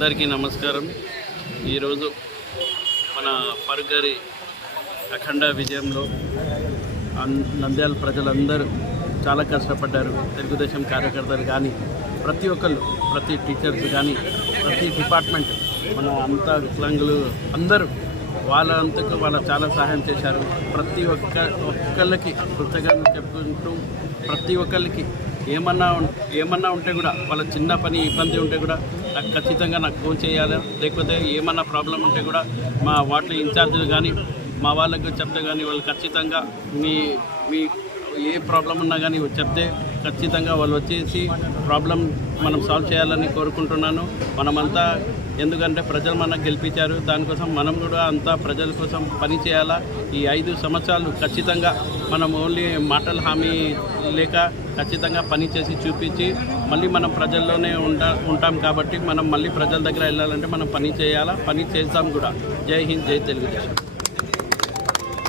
అందరికీ నమస్కారం. ఈరోజు మన పర్గరి అఖండ విజయంలో నంద్యాల ప్రజలందరూ చాలా కష్టపడ్డారు. తెలుగుదేశం కార్యకర్తలు కానీ ప్రతి ఒక్కళ్ళు ప్రతి టీచర్స్ కానీ ప్రతి డిపార్ట్మెంట్ మన అంతా వికలాంగులు అందరూ వాళ్ళంతకు వాళ్ళు చాలా సహాయం చేశారు. ప్రతి ఒక్క ఒక్కళ్ళకి కృతజ్ఞతలు చెప్పుకుంటూ ప్రతి ఒక్కళ్ళకి ఏమన్నా ఏమన్నా ఉంటే కూడా వాళ్ళ చిన్న పని ఇబ్బంది ఉంటే కూడా నాకు ఖచ్చితంగా నాకు ఫోన్ చేయాలి. లేకపోతే ఏమన్నా ప్రాబ్లం ఉంటే కూడా మా వార్డు ఇన్ఛార్జీలు కానీ మా వాళ్ళకు చెప్తే కానీ వాళ్ళు ఖచ్చితంగా మీ మీ ఏ ప్రాబ్లం ఉన్నా కానీ చెప్తే ఖచ్చితంగా వాళ్ళు వచ్చేసి ప్రాబ్లం మనం సాల్వ్ చేయాలని కోరుకుంటున్నాను. మనమంతా ఎందుకంటే ప్రజలు మనకు గెలిపించారు. దానికోసం మనం కూడా అంతా ప్రజల కోసం పని చేయాలా? ఈ ఐదు సంవత్సరాలు ఖచ్చితంగా మనం ఓన్లీ మాటల హామీ లేక ఖచ్చితంగా పని చేసి చూపించి మళ్ళీ మనం ప్రజల్లోనే ఉంటా ఉంటాం కాబట్టి మనం మళ్ళీ ప్రజల దగ్గర వెళ్ళాలంటే మనం పని చేయాలా? పని చేస్తాం కూడా. జై హింద్ జై తెలుగుదేశం.